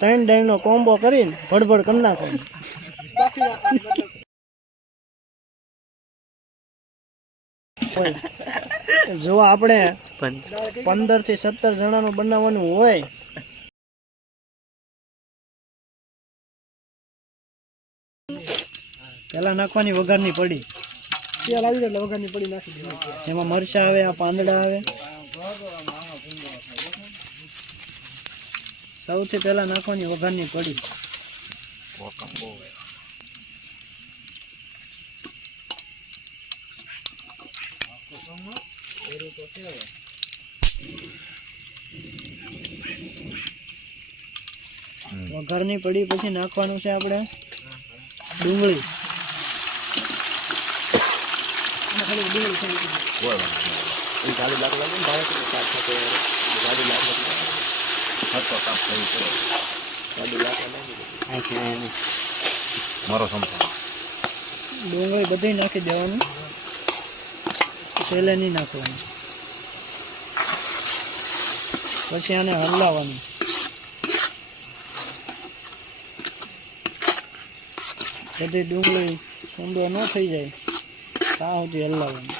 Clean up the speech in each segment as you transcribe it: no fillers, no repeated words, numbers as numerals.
ત્રણ ડાળનો કોમ્બો કરીને ભડભડ કરી નાખવાનું. જો આપણે 15 થી 17 જણાનું બનાવવાનું હોય પેલા નાખવાની વઘારની પડી તેલ આવી એટલે વઘારની પડી નાખી દેવાની. એમાં મરચાં આવે, આ પાંદડા આવે. સૌથી પહેલા નાખવાની વઘારની પડી. વઘારની પડી પછી નાખવાનું છે આપણે ડુંગળી. ડુંગળી બધી નાખી દેવાનું, પહેલે નહીં નાખવાનું. પછી આને હલાવવાનું. બધી ડુંગળી ઊંડો ન થઈ જાય ત્યાં સુધી હલાવવાનું.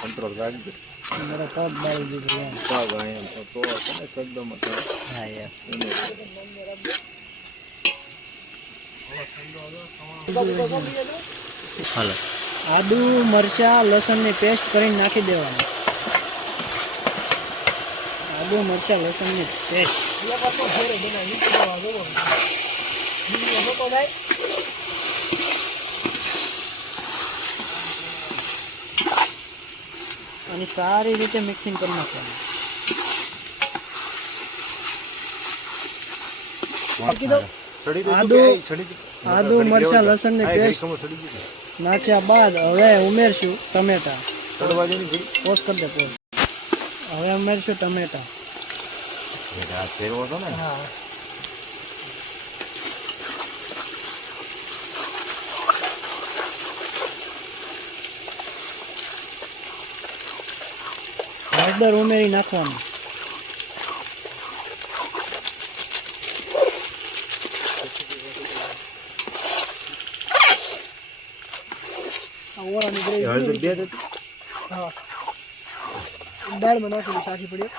કંટ્રોલ રાખજો. મારા પગ બાળી દીધું તો એકદમ આદુ મરચા લસણની પેસ્ટ કરીને નાખી દેવાની. આદુ મરચા લસણની પેસ્ટ અને સારી રીતે મિક્સિંગ કરી નાખવાનું. આદુ મરચા લસણની પેસ્ટ નાખ્યા બાદ હવે ઉમેરશું ટમેટા. પોસ્ટ કરી દે પોસ્ટ. હવે ઉમેરશું ટમેટા. હળદર ઉમેરી નાખવાનું. દાળમાં નાખી સાખી પડી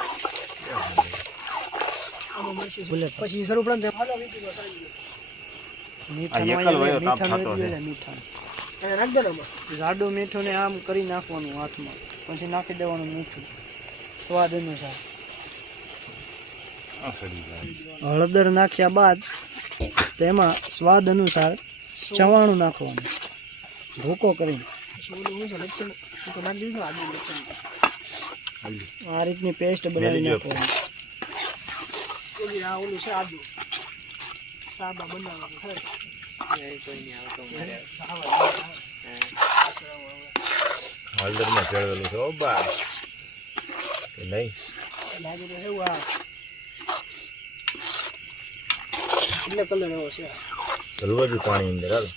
પછી શરૂ પડે જાડું મીઠું ને આમ કરી નાખવાનું હાથમાં. પછી નાખી દેવાનું મીઠું સ્વાદ અનુસાર. હળદર નાખ્યા બાદ તેમાં સ્વાદ અનુસાર ચવાણું નાખવાનું ભૂકો કરીને. આ રીતની પેસ્ટ બનાવી નાખવાની. હળદરમાં ચડવેલું છે બા નહીં એટલે કલર એવો છે. હલવાથી પાણી અંદર હાલ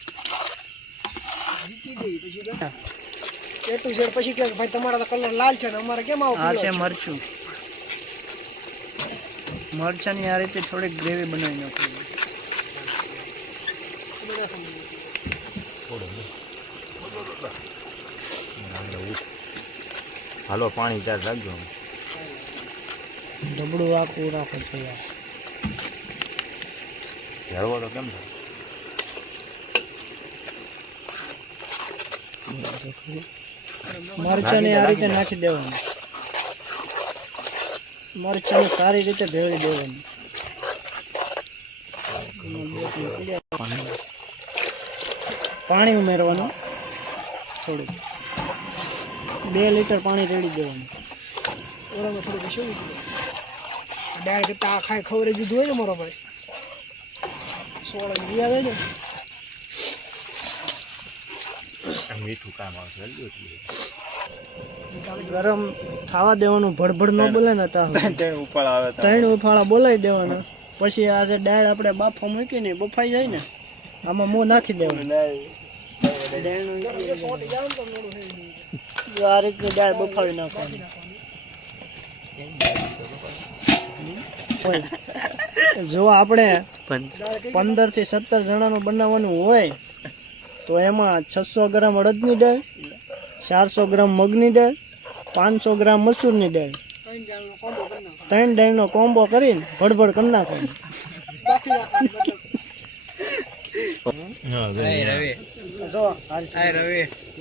એટલું છે. પછી કે ભાઈ તમારા તો કલર લાલ છે ને અમારે કેમ આવું? આ છે મરચું. મરચાની આ રીતે થોડીક ગ્રેવી બનાવી નાખવાની. હાલો પાણી ત્યાં રાખજો. ડબડું આખું રાખો તૈયાર. ઝાડવો તો કેમ થાય? મરચાને આ રીતે નાખી દેવાનું. મરચાને સારી રીતે ભેળવી દેવાનું. પાણી ઉમેરવાનું થોડુંક. 2 લીટર પાણી રેડી દેવાનું. ઓરામાં થોડુંક શું દાળ કરતા આ ખાઈ ખવડાવી દીધું હોય ને મારો ભાઈ. સોળા ગયા જાય ને મીઠું કામ આવશે. ગરમ થવા દેવાનું. ભડભડ ન બોલે ને ત્યાં 3 ઉફાળા બોલાવી દેવાના. પછી આ જે દાળ આપણે બાફા મૂકીને બફાઈ જાય ને આમાં મોં નાખી દેવાનું દાળનું જો આ રીતની દાળ બફાવી નાખવાની જો આપણે 15 થી 17 જણાનું બનાવવાનું હોય તો એમાં 600 ગ્રામ અડદની દાળ, 400 ગ્રામ મગની દાળ, 500 ગ્રામ મસૂરની દાળ, 3 દાળનો કોમ્બો કરીને ભડભડ કરી નાખવાનું.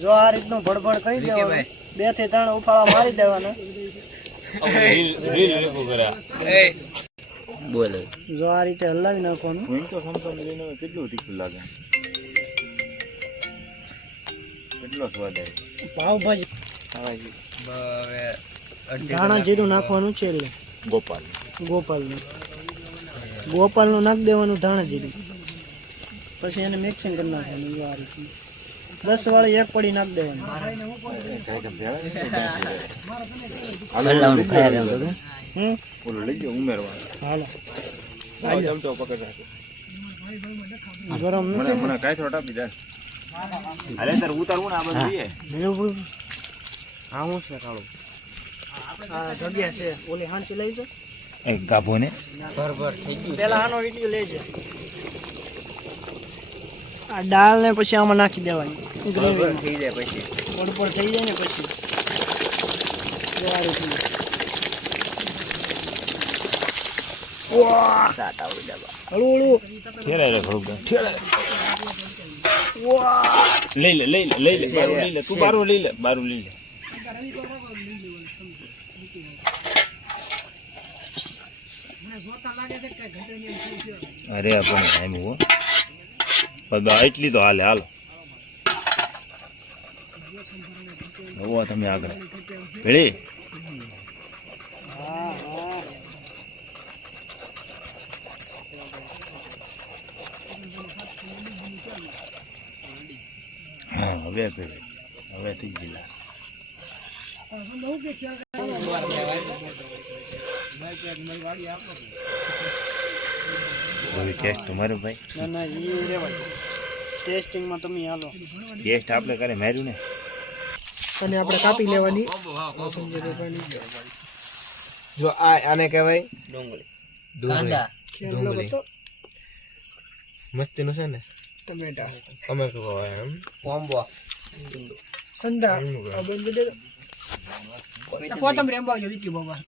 જો આ રીતનું ભડભડ કરી દેવાનું, 2 થી 3 ઉફાળા મારી દેવાના. જો આ રીતે હલાવી નાખવાનું. કેટલું તીખું લાગે, કેટલો સ્વાદ આવે. પાવભાજી ધાણા જીરું નાખવાનું છે. એટલે ગોપાલનું નાખી દેવાનું ધાણા જીરું. પછી એને મિક્સિંગ કરી નાખવાનું. જો આ રીતનું 10 વાળી એક પડી નાખી દેવાની. ઓલું લઈ ગયો ઉમેરવાનું. હાલો ચમચો પકડ રાખો. ગરમ મને કાંઈ થોડા આપી દે. અરે તાર ઉતારવું ને આ બધું જોઈએ. હા હું છે કાળું આ જગ્યા છે ઓલી હાંસી લઈ છે એક ગાભો ને પેલા આનો વિડીયો લેજે. આ દાળ ને પછી આમાં નાખી દેવાની ગ્રેવી થઈ જાય. પછી પોડપોડ થઈ જાય ને પછી હળવું ખેરાય રે થોડુંક લઈ લે બારું લઈ લે. તું બારું લઈ લે. અરે આપણે ટાઈમ હો એટલી તો હાલો તમે આગળ ભેળી. હા હવે થઈ ગયેલા. ટેસ્ટ તમારો ભાઈ. ના એ રેવાય. ટેસ્ટિંગમાં તમે હાલો. ટેસ્ટ આપણે કરે માર્યું ને. અને આપણે કાપી લેવાની. જો આને કહેવાય ડુંગળી મસ્તી નું છે ને ટમેટા. અમે શું કહેવાય એમ કોમ્બો સંદા બંધ દે. કોથમરી અંબાજો વિકી બાબા.